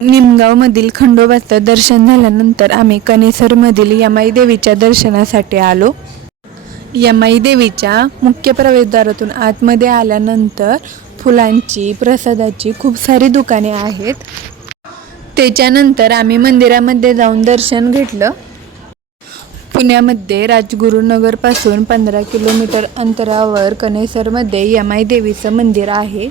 निमगावमधील खंडोबाचं दर्शन झाल्यानंतर आम्ही कनेसरमधील यमाई देवीच्या दर्शनासाठी आलो. यमाई देवीच्या मुख्य प्रवेशद्वारातून आतमध्ये आल्यानंतर फुलांची प्रसादाची खूप सारी दुकाने आहेत. त्याच्यानंतर आम्ही मंदिरामध्ये जाऊन दर्शन घेतलं. पुण्यामध्ये राजगुरुनगरपासून पंधरा किलोमीटर अंतरावर कनेसरमध्ये यमाई देवीचं मंदिर आहे.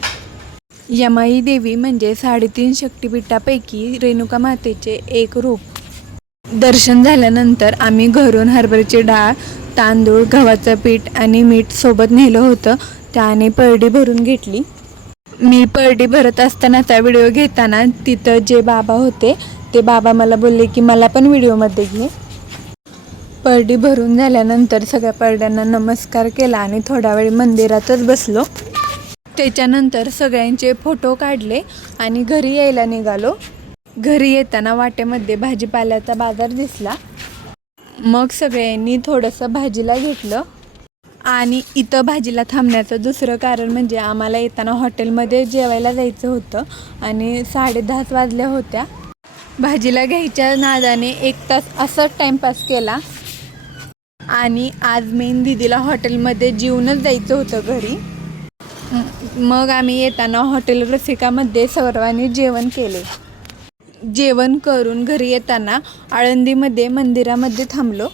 यमाई देवी म्हणजे साडेतीन शक्तिपीठापैकी रेणुका मातेचे एक रूप. दर्शन झाल्यानंतर आम्ही घरून हरभऱ्याची डाळ तांदूळ गव्हाचं पीठ आणि मीठ सोबत नेलं होतं. त्याने परडी भरून घेतली. मी परडी भरत असतानाचा व्हिडिओ घेताना तिथं जे बाबा होते ते बाबा मला बोलले की मला पण व्हिडिओमध्ये घे. परडी भरून झाल्यानंतर सगळ्या परड्यांना नमस्कार केला आणि थोडा वेळ मंदिरातच बसलो. त्याच्यानंतर सगळ्यांचे फोटो काढले आणि घरी यायला निघालो. घरी येताना वाटेमध्ये भाजीपाल्याचा बाजार दिसला. मग सगळ्यांनी थोडंसं भाजीला घेतलं. आणि इथं भाजीला थांबण्याचं दुसरं कारण म्हणजे आम्हाला येताना हॉटेलमध्ये जेवायला जायचं होतं आणि साडेदहाच वाजल्या होत्या. भाजीला घ्यायच्या नादाने एक तास असंच टाईमपास केला. आणि आज मेन दिदीला हॉटेलमध्ये जेवूनच जायचं होतं घरी. मग आम्ही येताना हॉटेल रसिकामध्ये सर्वांनी जेवण केले. जेवण करून घरी येताना आळंदीमध्ये मंदिरामध्ये थांबलो.